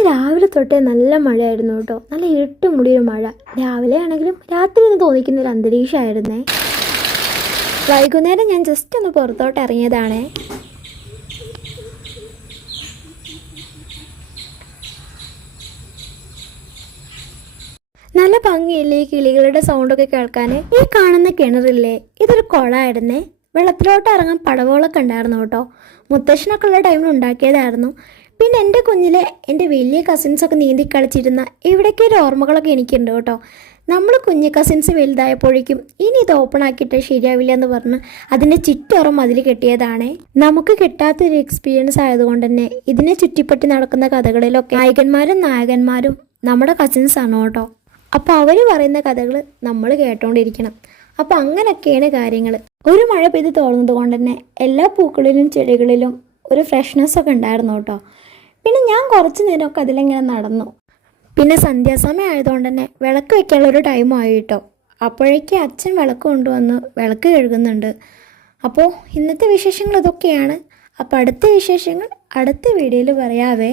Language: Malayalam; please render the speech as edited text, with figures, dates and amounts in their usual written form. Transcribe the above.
ഇന്ന് രാവിലെ തൊട്ടേ നല്ല മഴയായിരുന്നു കേട്ടോ. നല്ല ഇരുട്ട് മൂടിയൊരു മഴ. രാവിലെ ആണെങ്കിലും രാത്രി എന്ന് തോന്നിക്കുന്ന ഒരു അന്തരീക്ഷമായിരുന്നേ. വൈകുന്നേരം ഞാൻ ജസ്റ്റ് ഒന്ന് പുറത്തോട്ട് ഇറങ്ങിയതാണേ. നല്ല ഭംഗിയില്ലേ ഈ കിളികളുടെ സൗണ്ടൊക്കെ കേൾക്കാൻ. ഈ കാണുന്ന കിണറില്ലേ, ഇതൊരു കുളമായിരുന്നേ. വെള്ളത്തിലോട്ട് ഇറങ്ങാൻ പടവുകളൊക്കെ ഉണ്ടായിരുന്നു കേട്ടോ. മുത്തശ്ശനൊക്കെ ഉള്ള ടൈമിൽ ഉണ്ടാക്കിയതായിരുന്നു. പിന്നെ എൻ്റെ കുഞ്ഞിലെ എൻ്റെ വലിയ കസിൻസൊക്കെ നീന്തി കളിച്ചിരുന്ന ഇവിടേക്ക് ഒരു ഓർമ്മകളൊക്കെ എനിക്കുണ്ട് കേട്ടോ. നമ്മൾ കുഞ്ഞ് കസിൻസ് വലുതായപ്പോഴേക്കും ഇനി ഇത് ഓപ്പൺ ആക്കിയിട്ട് ശരിയാവില്ല എന്ന് പറഞ്ഞ് അതിൻ്റെ ചുറ്റോറം അതിൽ കെട്ടിയതാണേ. നമുക്ക് കിട്ടാത്തൊരു എക്സ്പീരിയൻസ് ആയതുകൊണ്ട് തന്നെ ഇതിനെ ചുറ്റിപ്പറ്റി നടക്കുന്ന കഥകളിലൊക്കെ നായകന്മാരും നമ്മുടെ കസിൻസാണ് കേട്ടോ. അപ്പോൾ അവർ പറയുന്ന കഥകൾ നമ്മൾ കേട്ടോണ്ടിരിക്കണം. അപ്പോൾ അങ്ങനെയൊക്കെയാണ് കാര്യങ്ങൾ. ഒരു മഴ പെയ്ത് തോന്നുന്നത് കൊണ്ട് തന്നെ എല്ലാ പൂക്കളിലും ചെടികളിലും ഒരു ഫ്രഷ്നെസ് ഒക്കെ ഉണ്ടായിരുന്നു കേട്ടോ. പിന്നെ ഞാൻ കുറച്ച് നേരമൊക്കെ അതിലിങ്ങനെ നടന്നു. പിന്നെ സന്ധ്യാസമയം ആയതുകൊണ്ട് തന്നെ വിളക്ക് വെക്കാനുള്ളൊരു ടൈം ആയി കേട്ടോ. അപ്പോഴേക്കും അച്ഛൻ വിളക്ക് കൊണ്ടുവന്ന് വിളക്ക് കഴുകുന്നുണ്ട്. അപ്പോൾ ഇന്നത്തെ വിശേഷങ്ങൾ ഇതൊക്കെയാണ്. അപ്പോൾ അടുത്ത വിശേഷങ്ങൾ അടുത്ത വീഡിയോയിൽ പറയാവേ.